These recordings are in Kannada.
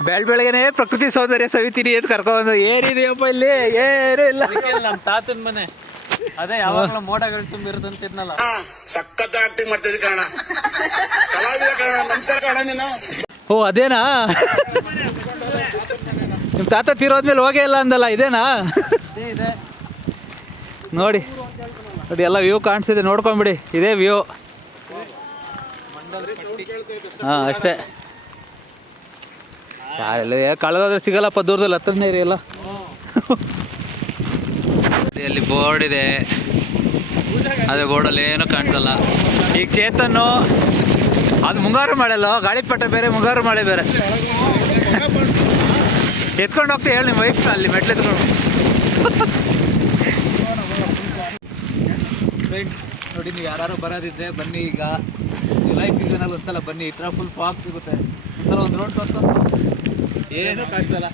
ಬೆಳ್ ಬೆಳಗ್ಗೆನೆ ಪ್ರಕೃತಿ ಸೌಂದರ್ಯ ಸವಿತೀನಿ ಅಂತ ಕರ್ಕೊಂಡು ಏನಿದೆಯಪ್ಪ ಇಲ್ಲಿ? ಏನು ಇಲ್ಲ ನಮ್ಮ ತಾತನ ಮನೆ. ಅದೇ ಯಾವಾಗಲೂ ಮೋಡಗಳು ತುಂಬಿರೋದಂತಿದ್ನಲ್ಲ ಸಖತ್ ಆಕ್ಟಿಂಗ್ ಮಾಡ್ತಿದ್ದೆ ಕಾರಣ ಕಲಾವಿದ ಕಾರಣ ನಮಸ್ಕಾರ ಕಾರಣ ನೀನು. ಓ ಅದೇನಾ? ನಿಮ್ಮ ತಾತ ತೀರೋದ್ಮೇಲೆ ಹೋಗೇ ಇಲ್ಲ ಅಂದಲ್ಲ ಇದೇನಾ? ಇದೆ ನೋಡಿ ನೋಡಿ ಎಲ್ಲ ವ್ಯೂ ಕಾಣಿಸಿದೆ. ನೋಡ್ಕೊಂಬಿಡಿ ಇದೇ ವ್ಯೂ ಹಾಂ ಅಷ್ಟೇ. ಯಾರೆಲ್ಲ ಕಳೆದಾದ್ರೆ ಸಿಗಲ್ಲಪ್ಪ, ದೂರದಲ್ಲಿ ಹತ್ರನೇ ಇರಿ ಎಲ್ಲ. ಅಲ್ಲಿ ಬೋರ್ಡ್ ಇದೆ. ಅದೇ ಬೋರ್ಡಲ್ಲಿ ಏನೂ ಕಾಣಿಸಲ್ಲ. ಈಗ ಚೇತನ್ನು, ಅದು ಮುಂಗಾರು ಮಳೆ ಅಲ್ಲ ಗಾಳಿಪಟ ಬೇರೆ, ಮುಂಗಾರು ಮಳೆ ಬೇರೆ. ಎತ್ಕೊಂಡು ಹೋಗ್ತಾ ಹೇಳಿ ನಿಮ್ಮ ವೈಫ್ ಅಲ್ಲಿ ಮೆಟ್ಲು ಎತ್ಕೊಂಡು. ನೋಡಿ ನೀವು ಯಾರು ಬರೋದಿದ್ರೆ ಬನ್ನಿ ಈಗ. ಲೈಫ್ ಸೀಸನಲ್ಲಿ ಒಂದ್ಸಲ ಬನ್ನಿ. ಈ ಥರ ಫುಲ್ ಫಾಕ್ ಸಿಗುತ್ತೆ. ಒಂದ್ಸಲ ಒಂದು ರೋಡ್ ತೋರ್ಸೋ ಏನು ಕಾಣಿಸಲ್ಲ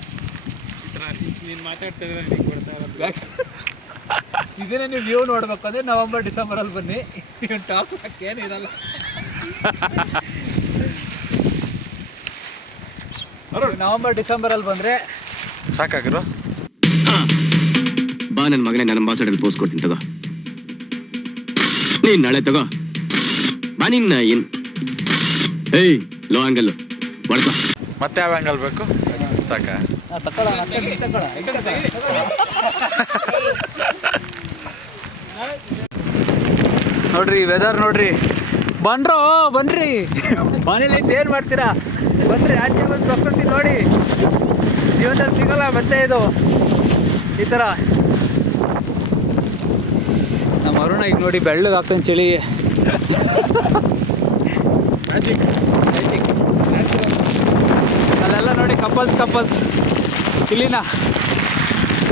ನೀನು ಮಾತಾಡ್ತಾ ಇದ್ರೆ ನೀನು ಕೊಡ್ತಾ ಇರೋದು. ಇದನ್ನೇ ನೀವು ವ್ಯೂ ನೋಡ್ಬೇಕು ಅಂದ್ರೆ ನವಂಬರ್ ಡಿಸೆಂಬರಲ್ಲಿ ಬನ್ನಿ. ಟಾಪ್ ಏನು ಇರಲ್ಲ. ನವಂಬರ್ ಡಿಸೆಂಬರಲ್ಲಿ ಬಂದರೆ ಸಾಕಾಗಿರೋ? ಬಾ ನನ್ನ ಮಗನೇ ನನ್ನ ಅಂಬಾಸಡರ್ ಪೋಸ್ಟ್ ಕೊಡ್ತೀನಿ ತಗೋ. ನೀನ್ ನಾಳೆ ತಗೋ. ಬಾ ನಿನ್ನ ಏನ್ ಏಯ್ ಲೋ ಆಂಗಲ್ ಬಡ್ಕ ಮತ್ತೆ ಯಾವ ಆ್ಯಂಗಲ್ ಬೇಕು? ಸಾಕಾ. ನೋಡ್ರಿ ವೆದರ್ ನೋಡ್ರಿ. ಬನ್ರೋ ಬನ್ರಿ. ಮನೇಲಿ ಏನು ಮಾಡ್ತೀರಾ? ಬನ್ರಿ ಆಚೆ ಬಂದು ಪ್ರಕೃತಿ ನೋಡಿ. ಜೀವನದಲ್ಲಿ ಸಿಗಲ್ಲ ಮತ್ತೆ ಇದು. ಈ ಥರ ನಮ್ಮ ಅರುಣ ಈಗ ನೋಡಿ ಬೆಳ್ಳಗೆ ಚಳಿ. ಚಳಿಗೆ ಅಲ್ಲೆಲ್ಲ ನೋಡಿ ಕಪಲ್ಸ್ ಕಪಲ್ಸ್. ಇಲ್ಲಿನ?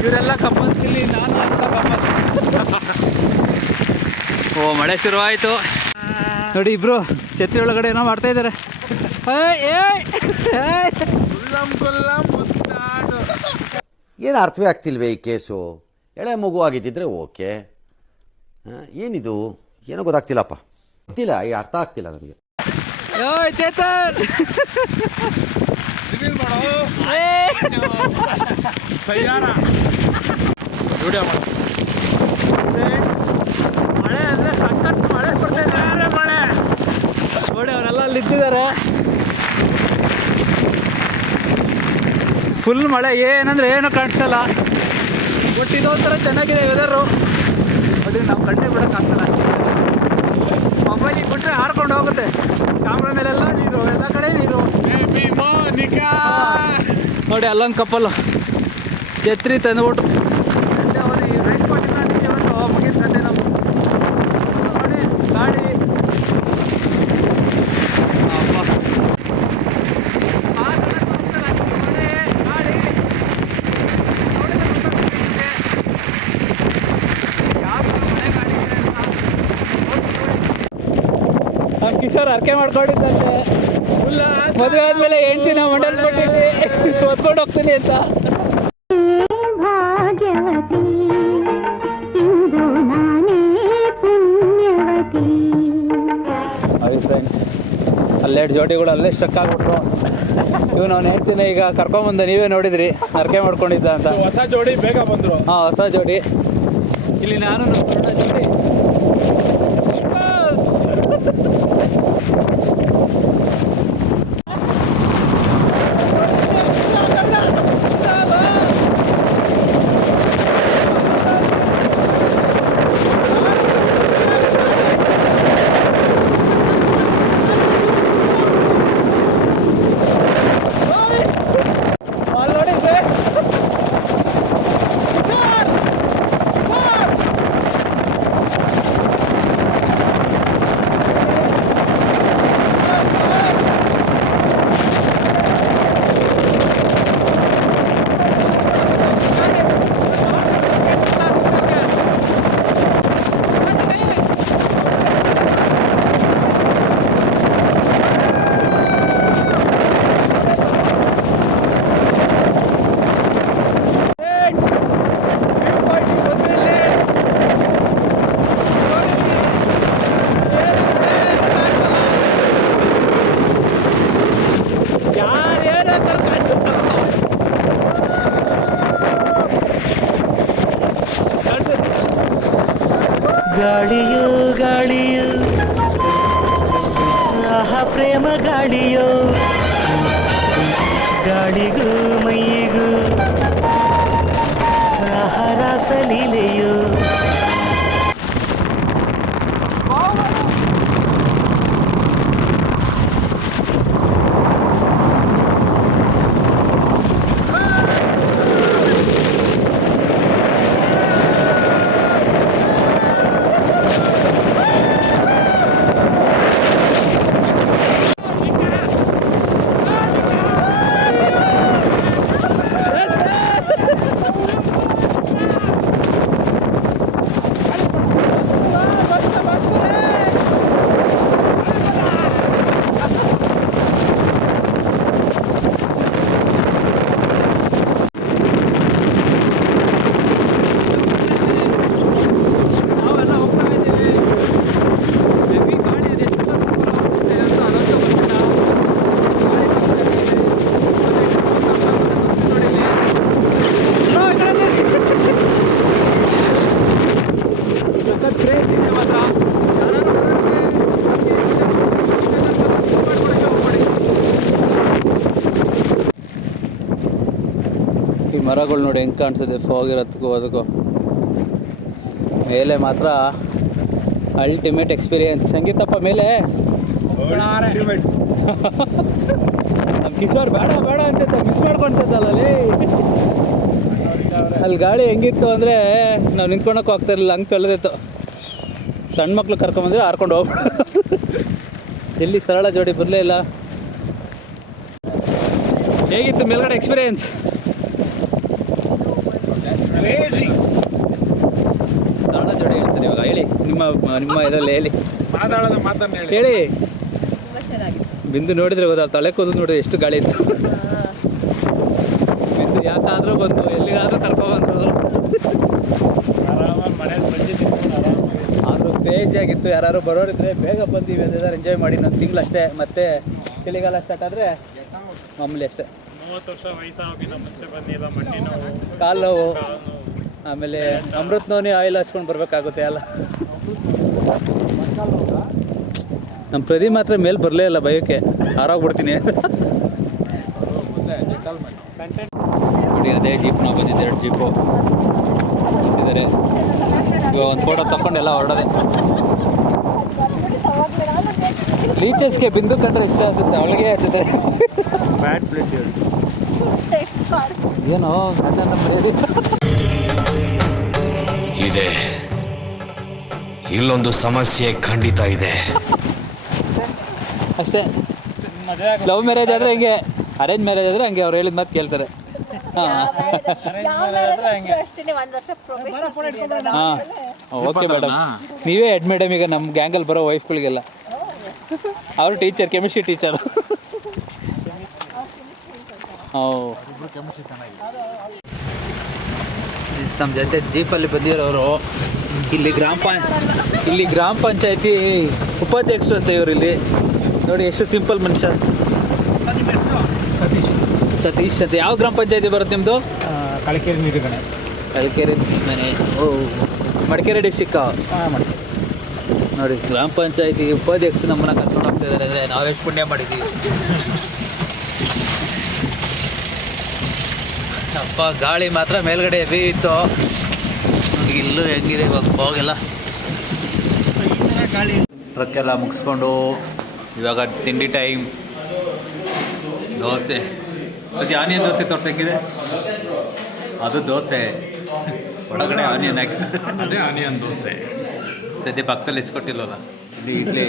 ಇವರೆಲ್ಲ ಕಪಲ್ಸ್ ಇಲ್ಲಿ ನಾನು ಅಂತ ಕಪಲ್ಸ್. ಓ ಮಳೆ ಶುರುವಾಯಿತು. ನೋಡಿ ಇಬ್ರು ಛತ್ರಿ ಒಳಗಡೆ ಏನೋ ಮಾಡ್ತಾ ಇದ್ದಾರೆ ಏನು ಅರ್ಥವೇ ಆಗ್ತಿಲ್ವೇ ಈ ಕೇಸು? ಎಳೆ ಮಗು ಆಗಿದ್ದಿದ್ರೆ ಓಕೆ. ಏನಿದು? ಏನೋ ಗೊತ್ತಾಗ್ತಿಲ್ಲಪ್ಪ. ಗೊತ್ತಿಲ್ಲ ಈ ಅರ್ಥ ಆಗ್ತಿಲ್ಲ ನನಗೆ. ಚೇತನ್. ವಿಡಿಯೋ ಮಾಡಿ. ಮಳೆ ಅಂದ್ರೆ ಸಖತ್ ಮಳೆ ಬರ್ತಾ ಮಳೆ? ನೋಡಿ ಅವರೆಲ್ಲ ಅಲ್ಲಿ ನಿಂತಿದ್ದಾರೆ. ಫುಲ್ ಮಳೆ. ಏನಂದ್ರೆ ಏನು ಕಾಣಿಸಲ್ಲ ಬಟ್ ಇದೊಂಥರ ಚೆನ್ನಾಗಿದೆ ವೆದರು ಬಟ್ ನಾವು ಕಣ್ಣೆ ಬಿಡೋಕ್ಕಾಗ್ತಲ್ಲ ಮೊಬೈಲಿಗೆ ಬಿಟ್ಟರೆ ಹಾರ್ಕೊಂಡು ಹೋಗುತ್ತೆ. ಕ್ಯಾಮ್ರಾ ಮೇಲೆಲ್ಲ ನೀರು ನೋಡಿ ಅಲ್ಲೊಂದು ಕಪ್ಪಲು ಛತ್ರಿ ತಂದುಬಿಟ್ಟು. ಕಿಶೋರ್ ಅರ್ಕೆ ಮಾಡ್ಕೊಂಡಿದ್ದಂತೆ. ಮದುವೆ ಆದ್ಮೇಲೆ ಹೆಂಡ್ತಿ ನಾವು ಮಂಡಲ್ ಕೊಟ್ಟಿದ್ವಿ ಹೊತ್ಕೊಂಡು ಹೋಗ್ತೀನಿ ಅಂತ ಹಾಯ್ ಫ್ರೆಂಡ್ಸ್ ಅಲ್ಲೆರಡು ಜೋಡಿಗಳು ಅಲ್ಲೇ ಸ್ಟಕ್ ಆಗ್ಬಿಟ್ರು ಇವ್ ನಾನು ಹೇಳ್ತೀನಿ ಈಗ ಕರ್ಕೊಂಬಂದೆ ನೀವೇ ನೋಡಿದ್ರಿ ಅರ್ಕೆ ಮಾಡ್ಕೊಂಡಿದ್ದ ಅಂತ. ಹೊಸ ಜೋಡಿ ಬೇಗ ಬಂದ್ರು. ಹಾಂ ಹೊಸ ಜೋಡಿ. ಇಲ್ಲಿ ನಾನು ನಮ್ಮ కదలిలేయో ಈ ಮರಗಳು ನೋಡಿ ಹೆಂಗೆ ಕಾಣಿಸುತ್ತೆ ಫಾಗ್ ಇರೋದಕ್ಕೂ ಅದಕ್ಕೂ. ಮೇಲೆ ಮಾತ್ರ ಅಲ್ಟಿಮೇಟ್ ಎಕ್ಸ್ಪೀರಿಯನ್ಸ್ ಸಂಗೀತಪ್ಪ ಮೇಲೆ. ಕಿಶೋರ್ ಬೇಡ ಬೇಡ ಅಂತ ಮಿಸ್ ಮಾಡ್ಕೊಳ್ತಿದ್ದಲ್ಲ ಅಲ್ಲಿ. ಅಲ್ಲಿ ಗಾಳಿ ಹೆಂಗಿತ್ತು ಅಂದರೆ ನಾವು ನಿಂತ್ಕೊಳಕ್ಕೆ ಹೋಗ್ತಾ ಇರಲಿಲ್ಲ ಹಂಗೆ ಕಳೆದಿತ್ತು ಸಣ್ಣ ಮಕ್ಳು ಕರ್ಕೊಂಬಂದ್ರೆ ಹಾರ್ಕೊಂಡು ಹೋಗ್ ಎಲ್ಲಿ ಸರಳ ಜೋಡಿ ಬರಲೇ ಇಲ್ಲ. ಹೇಗಿತ್ತು ಮೇಲ್ಗಡೆ ಎಕ್ಸ್ಪೀರಿಯನ್ಸ್ ಸರಳ ಜೋಡಿ ಹೇಳ್ತಾರೆ ಇವಾಗ ಹೇಳಿ ನಿಮ್ಮ ಇದರಲ್ಲಿ ಹೇಳಿ. ಮಾತಾಡೋದು ಮಾತನ್ನ ಹೇಳಿ. ಹೇಳಿ. ಬಿಂದು ನೋಡಿದ್ರೆ ಗೊತ್ತಾ ತಲೆ ಕೂದಲು ನೋಡಿದ್ರೆ ಎಷ್ಟು ಗಾಳಿ ಇತ್ತು. ಬಿಂದು ಯಾಕಾದ್ರೂ ಬಂದು ಎಲ್ಲಿಗಾದ್ರೂ ಕರ್ಕೊಬಂದ್ರು ಆರಾಮಾಗಿ ಮನೇಲಿ ಆರಾಮಾಗಿ. ಆದ್ರೂ ಬೇಜಾಗಿತ್ತು. ಯಾರು ಬರೋರಿದ್ರೆ ಬೇಗ ಬಂದೀವಿ ಅಂತ ಎಂಜಾಯ್ ಮಾಡಿ ನಾನು ತಿಂಗಳು ಅಷ್ಟೇ. ಮತ್ತೆ ಚಳಿಗಾಲ ಸ್ಟಾರ್ಟ್ ಆದರೆ ಮಾಮೂಲಿ ಅಷ್ಟೇ. ಮೂವತ್ತು ವರ್ಷ ವಯಸ್ಸಾಗಿನ ಮುಂಚೆ ಬಂದಿಲ್ಲ ಮಂಡಿ ನೋವು ಕಾಲು ನೋವು. ಕಾಲು ನೋವು. ಆಮೇಲೆ ಅಮೃತ್ ನೋನಿ ಆಯಿಲ್ ಹಚ್ಕೊಂಡು ಬರ್ಬೇಕಾಗುತ್ತೆ ಅಲ್ಲ. ನಮ್ಮ ಪ್ರದೀಪ್ ಮಾತ್ರ ಮೇಲೆ ಬರಲೇ ಇಲ್ಲ ಭಯಕ್ಕೆ. ಹಾರಾಗ್ಬಿಡ್ತೀನಿ. ನೋಡಿ ಅದೇ ಜೀಪ್ ನಾವು ಬಂದಿದ್ದೆ ಎರಡು ಜೀಪು ಬಂದಿದ್ದಾರೆ. ಇವಾಗ ಒಂದು ಫೋಟೋ ತಕ್ಕೊಂಡೆಲ್ಲ ಎಲ್ಲ ಹೊರಡೋದೆ. ಬೀಚಸ್ಗೆ ಬಿಂದು ಕಂಡ್ರೆ ಇಷ್ಟ ಅನ್ಸುತ್ತೆ ಅವಳಿಗೆ ಆಗ್ತದೆ ಬ್ಯಾಡ್ ಪ್ಲೇಟ್ ಏನೋ ಇದೆ. ಇಲ್ಲೊಂದು ಸಮಸ್ಯೆ ಖಂಡಿತ ಇದೆ. ಅಷ್ಟೇ. ಲವ್ ಮ್ಯಾರೇಜ್ ಆದರೆ ಹಿಂಗೆ ಅರೇಂಜ್ ಮ್ಯಾರೇಜ್ ಆದರೆ ಹಂಗೆ ಅವ್ರು ಹೇಳಿದ ಮಾತು ಕೇಳ್ತಾರೆ. ಹಾಂ. ಓಕೆ ಮೇಡಮ್ ನೀವೇ ಹೆಡ್ ಮೇಡಮ್ ಈಗ ನಮ್ಮ ಗ್ಯಾಂಗಲ್ಲಿ ಬರೋ ವೈಫ್ಗಳಿಗೆಲ್ಲ ಅವರು ಟೀಚರ್ ಕೆಮಿಸ್ಟ್ರಿ ಟೀಚರ್ ಓ. ನಮ್ಮ ಜೊತೆ ಜೀಪಲ್ಲಿ ಬಂದಿರೋರು ಇಲ್ಲಿ ಗ್ರಾಮ ಪಂ ಇಲ್ಲಿ ಗ್ರಾಮ ಪಂಚಾಯತಿ ಉಪಾಧ್ಯಕ್ಷರು ಅಂತ ಇವರು ಇಲ್ಲಿ. ನೋಡಿ ಎಷ್ಟು ಸಿಂಪಲ್ ಮನುಷ್ಯ. ಸತೀಶ್. ಸತೀಶ್ ಅಂತ ಯಾವ ಗ್ರಾಮ ಪಂಚಾಯತಿ ಬರುತ್ತೆ ನಿಮ್ಮದು ಕಳಕೇರಿ ನೀರುಗಣೆ ನೀರು ಮನೆ ಓ ಮಡಿಕೇರಿ ಡಿಸ್ಟಿಕ್ ನೋಡಿ ಗ್ರಾಮ ಪಂಚಾಯತಿ ಉಪಾಧ್ಯಕ್ಷರು ನಮ್ಮನ್ನ ಕರ್ಕೊಂಡು ಹೋಗ್ತಾ ಇದ್ದಾರೆ ಅಂದರೆ ನಾವು ಎಷ್ಟು ಪುಣ್ಯ ಮಾಡಿದ್ದೀವಿ ಅಪ್ಪ ಗಾಳಿ ಮಾತ್ರ ಮೇಲ್ಗಡೆ ಹೆವಿ ಇತ್ತು ಇಲ್ಲೂ ಹೆಂಗಿದೆ ಇವಾಗ ಹೋಗಿಲ್ಲ ಟ್ರಕ್ಕೆಲ್ಲ ಮುಗಿಸ್ಕೊಂಡು ಇವಾಗ ತಿಂಡಿ ಟೈಮ್ ದೋಸೆ. ಅದು ಆನಿಯನ್ ದೋಸೆ ತೋರ್ಸಂಗಿದೆ ಅದು ದೋಸೆ. ಒಳಗಡೆ ಆನಿಯನ್ ಹಾಕಿ. ಅದೇ ಆನಿಯನ್ ದೋಸೆ. ಸದ್ಯ ಪಕ್ಕದಲ್ಲಿ ಇಸ್ಕೊಟ್ಟಿಲ್ವಲ್ಲ ಇಲ್ಲಿ ಇಡ್ಲಿ.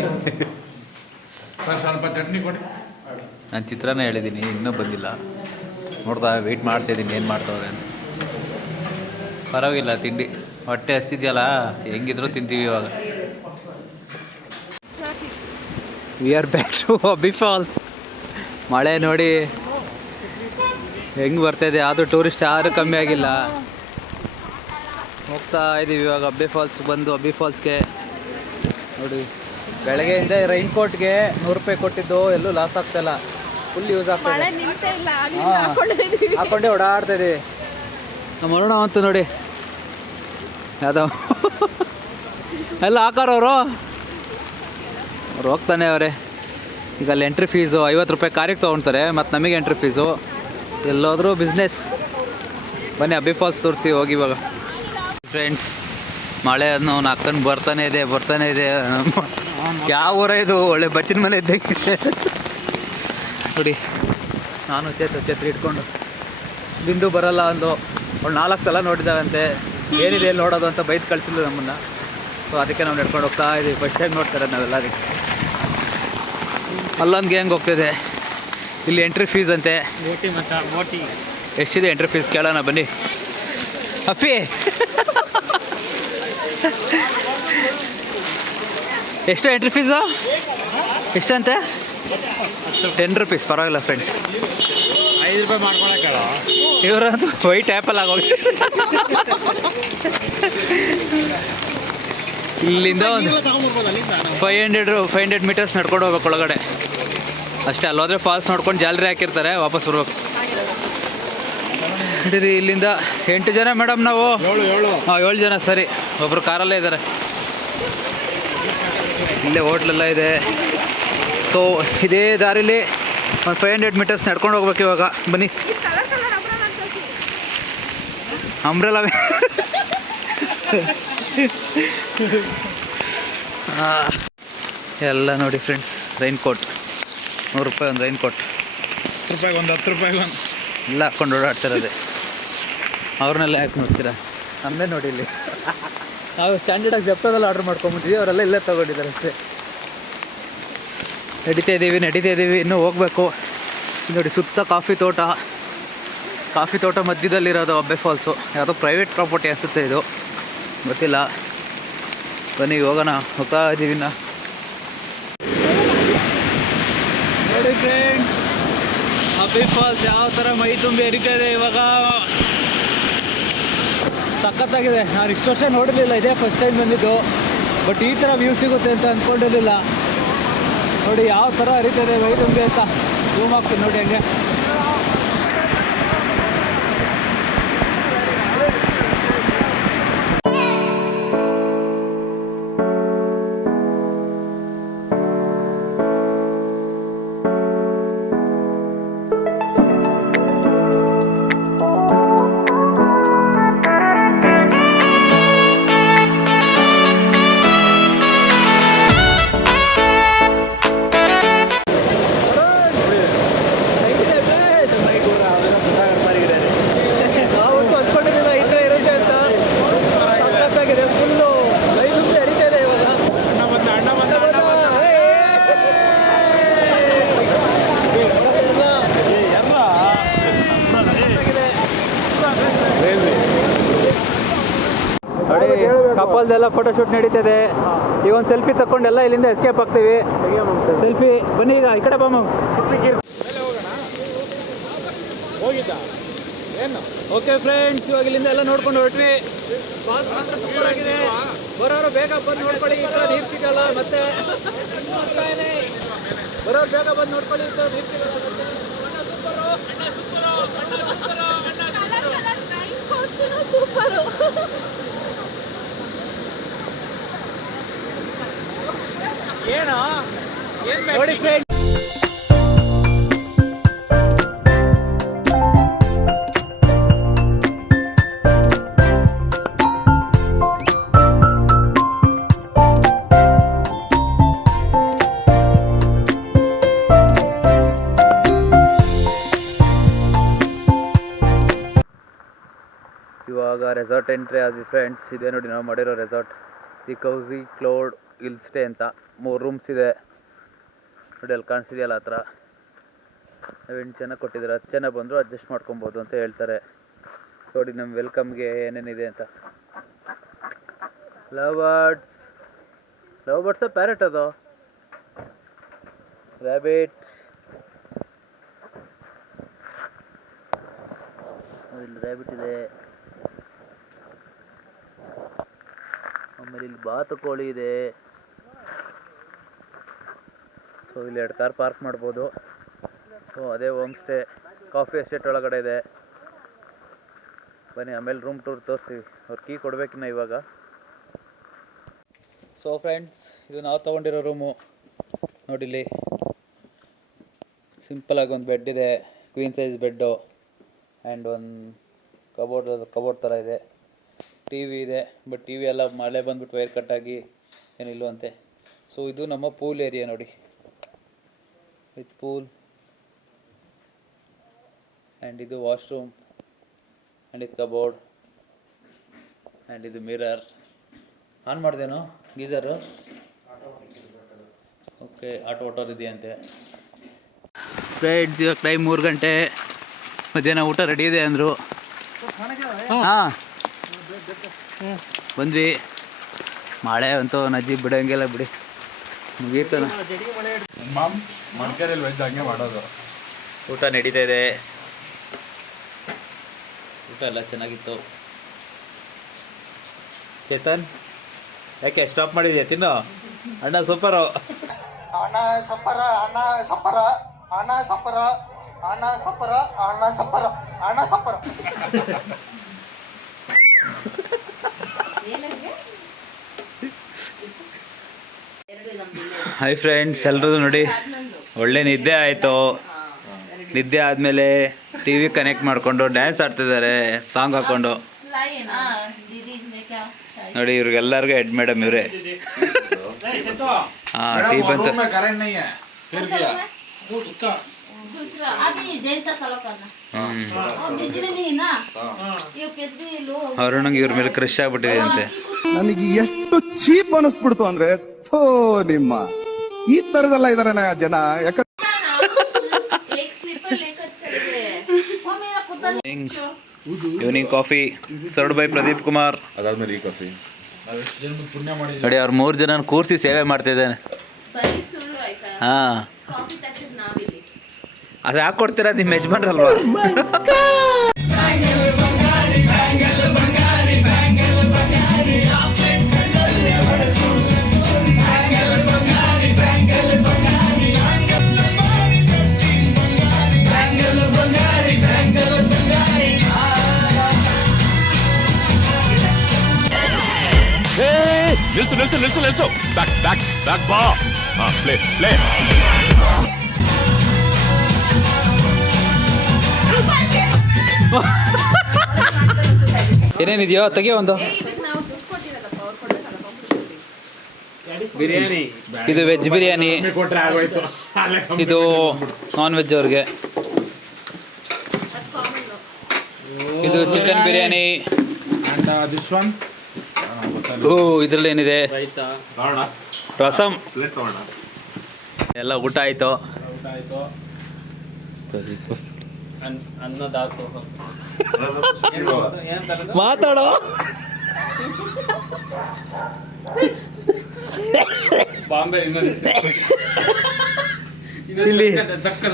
ಸರ್ ಸ್ವಲ್ಪ ಚಟ್ನಿ ಕೊಡಿ. ನಾನು ಚಿತ್ರಾನ್ನ ಹೇಳಿದ್ದೀನಿ ಇನ್ನೂ ಬಂದಿಲ್ಲ. ನೋಡ್ತಾ ವೆಯ್ಟ್ ಮಾಡ್ತಾಯಿದ್ದೀನಿ ಏನು ಮಾಡ್ತಾವ್ರೆ ಅಂತ. ಪರವಾಗಿಲ್ಲ ತಿಂಡಿ. ಹೊಟ್ಟೆ ಹಸಿದೆಯಲ್ಲ ಹೆಂಗಿದ್ರು ತಿಂತೀವಿ ಇವಾಗ. We are back to Abbi falls ಮಳೆ ನೋಡಿ ಹೆಂಗೆ ಬರ್ತಾಯಿದೆ ಆದರೂ ಟೂರಿಸ್ಟ್ ಯಾರೂ ಕಮ್ಮಿ ಆಗಿಲ್ಲ. ಹೋಗ್ತಾ ಇದ್ದೀವಿ ಇವಾಗ ಅಬ್ಬಿ ಫಾಲ್ಸ್ ಬಂದು ಅಬ್ಬಿ ಫಾಲ್ಸ್ಗೆ ನೋಡಿ ಬೆಳಗ್ಗೆಯಿಂದ ರೈನ್ ಕೋಟ್ಗೆ ನೂರು ರೂಪಾಯಿ ಕೊಟ್ಟಿದ್ದು ಎಲ್ಲೂ ಲಾಸ್ ಆಗ್ತಾಯಿಲ್ಲ ಫುಲ್ ಯೂಸ್ ಆಗ್ತಾ ಹಾಕೊಂಡೆ ಓಡಾಡ್ತಾ ಇದೀವಿ. ನಮ್ಮ ಅರುಣ ಅಂತ ನೋಡಿ. ಯಾವ್ದೋ? ಎಲ್ಲ ಹಾಕೋರವರು ಅವ್ರು? ಹೋಗ್ತಾನೆ ಅವರೇ. ಈಗ ಅಲ್ಲಿ ಎಂಟ್ರಿ ಫೀಸು ಐವತ್ತು ರೂಪಾಯಿ ಕಾರಿಗೆ ತೊಗೊಳ್ತಾರೆ ಮತ್ತು ನಮಗೆ ಎಂಟ್ರಿ ಫೀಸು ಎಲ್ಲೋದ್ರೂ ಬಿಸ್ನೆಸ್ ಬನ್ನಿ ಅಬ್ಬಿ ಫಾಲ್ಸ್ ತೋರಿಸ್ತೀವಿ ಹೋಗಿ ಇವಾಗ. ಫ್ರೆಂಡ್ಸ್ ಮಳೆ ಅದನ್ನು ನಾಲ್ಕನ್ ಬರ್ತಾನೆ ಇದೆ ಬರ್ತಾನೆ ಇದೆ. ಯಾವ ಊರ ಇದು? ಒಳ್ಳೆ ಬಚ್ಚಿನ ಮನೆ ಇದ್ದಂಗೆ. ನೋಡಿ, ನಾನು ಚೇತ ಚೇತ್ರಿ ಇಟ್ಕೊಂಡು. ಬಿಂದು ಬರಲ್ಲ ಒಂದು ಒಳ್ಳೆ ನಾಲ್ಕು ಸಲ ನೋಡಿದಾರಂತೆ ಏನಿದೆ ಎಲ್ಲಿ ನೋಡೋದು ಅಂತ ಬೈದು ಕಳಿಸಿಲ್ಲ ನಮ್ಮನ್ನು. ಸೊ ಅದಕ್ಕೆ ನಾವು ನಡ್ಕೊಂಡು ಹೋಗ್ತಾ ಇದ್ದೀವಿ ಫಸ್ಟ್ ಟೈಮ್ ನೋಡ್ತಾರೆ ನಾವೆಲ್ಲ ಅದಕ್ಕೆ. ಅಲ್ಲೊಂದು ಗ್ಯಾಂಗ್ ಹೋಗ್ತಿದೆ. ಇಲ್ಲಿ ಎಂಟ್ರಿ ಫೀಸ್ ಅಂತೆ. ಎಷ್ಟಿದೆ ಎಂಟ್ರಿ ಫೀಸ್ ಕೇಳೋಣ ಬನ್ನಿ. ಅಪ್ಪಿ! ಎಷ್ಟು ಎಂಟ್ರಿ ಫೀಸು ಎಷ್ಟಂತೆ? ಟೆನ್ ರುಪೀಸ್ ಪರವಾಗಿಲ್ಲ ಫ್ರೆಂಡ್ಸ್ ಐದು ರೂಪಾಯಿ ಮಾಡ್ಕೊಳಕ್ಕೆ ಹೇಳೋ? ವೈಟ್ ಆ್ಯಪಲ್ ಆಗೋಗಿ ಇಲ್ಲಿಂದ ಒಂದು five hundred five hundred meters ನಡ್ಕೊಂಡು ಹೋಗ್ಬೇಕು ಒಳಗಡೆ. ಅಷ್ಟೇ ಅಲ್ಲೋದ್ರೆ ಫಾಲ್ಸ್ ನೋಡ್ಕೊಂಡು ಜಾಲರಿ ಹಾಕಿರ್ತಾರೆ ವಾಪಸ್ ಬರ್ಬೇಕು. ನಡೀರಿ ಇಲ್ಲಿಂದ ಎಂಟು ಜನ ಮೇಡಮ್ ನಾವು. ಹಾಂ ಏಳು. ಜನ ಸರಿ. ಒಬ್ಬರು ಕಾರಲ್ಲೇ ಇದ್ದಾರೆ. ಇಲ್ಲೇ ಹೋಟ್ಲೆಲ್ಲ ಇದೆ. ಸೊ ಇದೇ ದಾರಿಲಿ ಒಂದು ಫೈವ್ ಹಂಡ್ರೆಡ್ ಮೀಟರ್ಸ್ ನಡ್ಕೊಂಡು ಹೋಗ್ಬೇಕು ಇವಾಗ. ಬನ್ನಿ. ಅಂಬ್ರೆಲ್ಲ ಎಲ್ಲ ನೋಡಿ ಫ್ರೆಂಡ್ಸ್ ರೈನ್ ಕೋಟ್ ನೂರು ರೂಪಾಯಿ ಒಂದು ರೈನ್ ಕೋಟ್ ಹತ್ತು ರೂಪಾಯಿಗೆ ಒಂದು ಹತ್ತು ರೂಪಾಯಿಗೆ ಒಂದು. ಎಲ್ಲ ಹಾಕ್ಕೊಂಡು ಓಡಾಡ್ತಿರೋದೆ ಅವ್ರನ್ನೆಲ್ಲ ಯಾಕೆ ನೋಡ್ತೀರಾ? ನಮ್ಮೇ ನೋಡಿ ಇಲ್ಲಿ. ನಾವು ಸ್ಟ್ಯಾಂಡರ್ಡಾಗಿ ಜಪ್ಟೋದಲ್ಲಿ ಆರ್ಡ್ರ್ ಮಾಡ್ಕೊಂಬಿಟ್ಟಿದ್ವಿ ಅವರೆಲ್ಲ ಇಲ್ಲೇ ತೊಗೊಂಡಿದ್ದಾರೆ ಅಷ್ಟೇ. ನಡೀತಾ ಇದ್ದೀವಿ ನಡೀತಾ ಇದ್ದೀವಿ. ಇನ್ನೂ ಹೋಗಬೇಕು. ನೋಡಿ, ಸುತ್ತ ಕಾಫಿ ತೋಟ. ಕಾಫಿ ತೋಟ ಮಧ್ಯದಲ್ಲಿರೋದು ಅಬ್ಬೆ ಫಾಲ್ಸು ಯಾವುದೋ ಪ್ರೈವೇಟ್ ಪ್ರಾಪರ್ಟಿ ಅನಿಸುತ್ತೆ ಇದು. ಗೊತ್ತಿಲ್ಲ. ಬನ್ನಿ, ಹೋಗೋಣ. ಹೋಗ್ತಾ ಇದ್ದೀವಿ ನೋಡಿ ಫ್ರೆಂಡ್ಸ್ ಅಬ್ಬೆ ಫಾಲ್ಸ್ ಯಾವ ಥರ ಮೈ ತುಂಬಿ ಹರಿತಾ ಇದೆ ಇವಾಗ? ಸಖತ್ತಾಗಿದೆ. ನಾನು ಇಷ್ಟು ವರ್ಷ ನೋಡಿರಲಿಲ್ಲ. ಇದೇ ಫಸ್ಟ್ ಟೈಮ್ ಬಂದಿದ್ದು. ಬಟ್ ಈ ಥರ ವ್ಯೂ ಸಿಗುತ್ತೆ ಅಂತ ಅಂದ್ಕೊಂಡಿರಲಿಲ್ಲ ನೋಡಿ ಯಾವ ಥರ ಹರಿತದೆ ಮೈ ತುಂಬಿ ಅಂತ. ಜೂಮ್ ಆಗ್ತೀನಿ ನೋಡಿ ಹಂಗೆ. ಕಪಲ್ದೆಲ್ಲ ಫೋಟೋ ಶೂಟ್ ನಡೀತದೆ. ಈಗ ಒಂದು ಸೆಲ್ಫಿ ತಗೊಂಡೆಲ್ಲ ಇಲ್ಲಿಂದ ಎಸ್ಕೇಪ್ ಆಗ್ತೀವಿ. ಸೆಲ್ಫಿ ಬನ್ನಿ ಈಗ ಈ ಕಡೆ ಬಮ್ಮ. ಹೋಗಿದ್ದ? ಏನು? ಓಕೆ ಫ್ರೆಂಡ್ಸ್ ಇವಾಗ ಇಲ್ಲಿಂದ ಎಲ್ಲ ನೋಡ್ಕೊಂಡು ಹೊರಟ್ವಿ. ಸೂಪರ್ ಬರೋರು ಬೇಗ ಬಂದು ನೋಡ್ಕೊಳ್ಳಿ ಈ ಥರ ನೀರು ಸಿಗಲ್ಲ ಮತ್ತೆ ಬರೋರು ಬೇಗ ಬಂದು ನೋಡ್ಕೊಳ್ಳಿ ಈ ಥರ ನೀರು ಸಿಗಲ್ಲ ಮತ್ತೆ ಸೂಪರು ಏನೋ? ನೋಡಿ ಫ್ರೆಂಡ್ಸ್ ಇವಾಗ ರೆಸಾರ್ಟ್ ಎಂಟ್ರಿ ಆದ್ವಿ ಫ್ರೆಂಡ್ಸ್ ಇದೆ ನೋಡಿ ನಾವು ಮಾಡಿರೋ resort the cozy cloud hill stay ಅಂತ. ಮೂರು ರೂಮ್ಸ್ ಇದೆ. ನೋಡಿ ಅಲ್ಲಿ ಕಾಣಿಸಿದೆಯಲ್ಲ ಆ ಥರ ಎಂಟು ಜನ ಕೊಟ್ಟಿದ್ದಾರೆ ಹತ್ತು ಜನ ಬಂದರೂ ಅಡ್ಜಸ್ಟ್ ಮಾಡ್ಕೊಬೋದು ಅಂತ ಹೇಳ್ತಾರೆ. ನೋಡಿ ನಮ್ಮ ವೆಲ್ಕಮ್ಗೆ ಏನೇನಿದೆ ಅಂತ. Love birds love birds parrot ಅದು? ರ್ಯಾಬಿಟ್ ಇಲ್ಲಿ ರ್ಯಾಬಿಟ್ ಇದೆ. ಆಮೇಲೆ ಇಲ್ಲಿ ಬಾತುಕೋಳಿ ಇದೆ. ಸೊ, ಇಲ್ಲಿ ಎರಡು ಕಾರ್ ಪಾರ್ಕ್ ಮಾಡ್ಬೋದು. ಸೊ, ಅದೇ ಹೋಮ್ ಸ್ಟೇ, ಕಾಫಿ ಎಸ್ಟೇಟ್ ಒಳಗಡೆ ಇದೆ. ಬನ್ನಿ, ಆಮೇಲೆ ರೂಮ್ ಟೂರ್ ತೋರಿಸ್ತೀವಿ. ಅವ್ರು ಕೀ ಕೊಡ್ಬೇಕಿನ್ನ ಇವಾಗ. ಸೊ ಫ್ರೆಂಡ್ಸ್ ಇದು ನಾವು ತೊಗೊಂಡಿರೋ ರೂಮು ನೋಡಿಲ್ಲಿ ಸಿಂಪಲಾಗಿ ಒಂದು ಬೆಡ್ ಇದೆ ಕ್ವೀನ್ ಸೈಜ್ ಬೆಡ್ಡು ಆ್ಯಂಡ್ ಒಂದು ಕಬೋರ್ಡ್ ಕಬೋರ್ಡ್ ಥರ ಇದೆ. ಟಿ ವಿ ಇದೆ ಬಟ್ ಟಿ ವಿ ಎಲ್ಲ ಮಳೆ ಬಂದ್ಬಿಟ್ಟು ವೈರ್ ಕಟ್ಟಾಗಿ ಏನಿಲ್ವಂತೆ. ಸೊ ಇದು ನಮ್ಮ ಪೂಲ್ ಏರಿಯಾ ನೋಡಿ. ವಿತ್ ಪೂಲ್ ಆ್ಯಂಡ್ ಇದು ವಾಶ್ರೂಮ್ ಆ್ಯಂಡ್ ಇದು ಕಬೋರ್ಡ್ ಆ್ಯಂಡ್ ಇದು ಮಿರರ್ ಆನ್ ಮಾಡ್ದೇನು ಗೀಸರು ಓಕೆ ಆಟೋ ವಾಟರ್ ಇದೆಯಂತೆ. ಫ್ರೈಡ್ಸ್ ಇವಾಗ ಟೈಮ್ ಮೂರು ಗಂಟೆ. ಮಧ್ಯಾಹ್ನ ಊಟ ರೆಡಿ ಇದೆ ಅಂದರು. ಹಾಂ. ಬಂದ್ವಿ. ಮಳೆ ಅಂತೂ ನಜ್ಜಿ ಬಿಡೋಂಗಿಲ್ಲ ಬಿಡಿ. ಮುಗೀತನ. ಮಾಮ್ ಮಡಿಕೇರಿಯಲ್ಲಿ ವೆಜ್ ಹಂಗೆ ಮಾಡೋದು. ಊಟ ನಡೀತಾ ಇದೆ ಊಟ ಎಲ್ಲ ಚೆನ್ನಾಗಿತ್ತು. ಚೇತನ್ ಯಾಕೆ ಸ್ಟಾಪ್ ಮಾಡಿದ್ಯಾ ತಿನ್ನು? ಅಣ್ಣ ಸೂಪರ್ ಅಣ್ಣ ಸಪ್ಪರ ಅಣ್ಣ ಸಪ್ಪರ ಅಣ್ಣ ಸಪ್ಪರ ಅಣ್ಣ ಸಪ್ಪರ ಅಣ್ಣ ಸಪ್ಪರ ಅಣ್ಣ ಸಪ್ಪರ. ಹೈ ಫ್ರೆಂಡ್ಸ್ ಎಲ್ಲರೂ ನೋಡಿ. ಒಳ್ಳೆ ನಿದ್ದೆ ಆಯಿತು. ನಿದ್ದೆ ಆದಮೇಲೆ ಟಿ ವಿ ಕನೆಕ್ಟ್ ಮಾಡಿಕೊಂಡು ಡ್ಯಾನ್ಸ್ ಆಡ್ತಿದ್ದಾರೆ ಸಾಂಗ್ ಹಾಕ್ಕೊಂಡು ನೋಡಿ ಇವ್ರಿಗೆಲ್ಲರಿಗೂ ಹೆಡ್ ಮೇಡಮ್ ಇವರೇ. ಹಾಂ ಟೀ ಬಂತು. ನಂಗೆ ಇವ್ರ ಮೇಲೆ ಕ್ರಶ್ ಆಗ್ಬಿಟ್ಟಿದೆ ಅಂತೆ. ನನಗೆ ಎಷ್ಟು ಚೀಪ್ ಅನಿಸ್ಬಿಡ್ತು ಅಂದ್ರೆ ಥೋ ನಿಮ್ಮ ಈ ತರದಲ್ಲ ಇದಾರಣ ಜನ ಯಾಕಂದ್ರೆ evening coffee served by Pradeep Kumar ಅದಾದ್ಮೇಲೆ ಈ ಕಾಫಿ ನೋಡಿ ಅವ್ರ ಮೂರ್ ಜನ ಕೂರಿಸಿ ಸೇವೆ ಮಾಡ್ತಿದ್ದೇನೆ ಹಾ. ಅದ್ರ ಕೊಡ್ತೀರಾ ನಿಮ್ಮ ಯಜಮಾನ್ರಲ್ವಾ? Oh ನಿಲ್ಸು ನಿಲ್ಸು ನಿಲ್ಸು ನಿಲ್ಸು ಬ್ಯಾಕ್ ಬ್ಯಾಕ್ ಬ್ಯಾಕ್ ಬಾ ಪ್ಲೇ ಪ್ಲೇ ಏನೇನಿದೆಯೋ ತೆಗಿಯೋ ಒಂದು. ಬಿರಿಯಾನಿ. ಇದು ವೆಜ್ ಬಿರಿಯಾನಿ. ಇದು ನಾನ್ ವೆಜ್ ಅವ್ರಿಗೆ. ಇದು chicken biryani. And this one oh ಇದರಲ್ಲಿ ಏನಿದೆ? ರಸಂ. ಎಲ್ಲ ಊಟ ಆಯಿತು. ಊಟ ಆಯ್ತು. ಅನ್- ಅನ್ನ ದಾಸೋಹ. ಮಾತಾಡೋ? ಬಾಂಬೆ ಇಲ್ಲಿ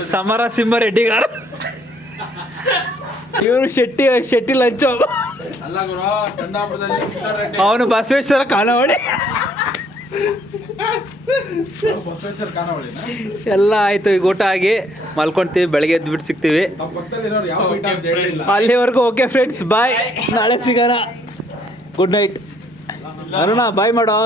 ಸಮರ ಸಿಂಹ ರೆಡ್ಡಿಗಾರ. ಇವರು ಶೆಟ್ಟಿ ಶೆಟ್ಟಿ ಲಂಚು. ಅಲ್ಲ ಗುರು ಚಂದಾಪುರದಲ್ಲಿ ಕಿಶೋರ್ ರೆಡ್ಡಿ. ಅವನು ಬಸವೇಶ್ವರ ಖಾನಾವಳಿ ಎಲ್ಲ ಆಯ್ತು ಈಗ ಊಟ ಆಗಿ ಮಲ್ಕೊಂತೀವಿ ಬೆಳಗ್ಗೆ ಎದ್ದು ಬಿಟ್ಟು ಸಿಗ್ತೀವಿ. ಅಲ್ಲಿವರೆಗೂ ಓಕೆ ಫ್ರೆಂಡ್ಸ್ ಬಾಯ್ ನಾಳೆ ಸಿಗೋಣ. ಗುಡ್ ನೈಟ್ ಅರುಣ ಬಾಯ್ ಮಾಡೋ.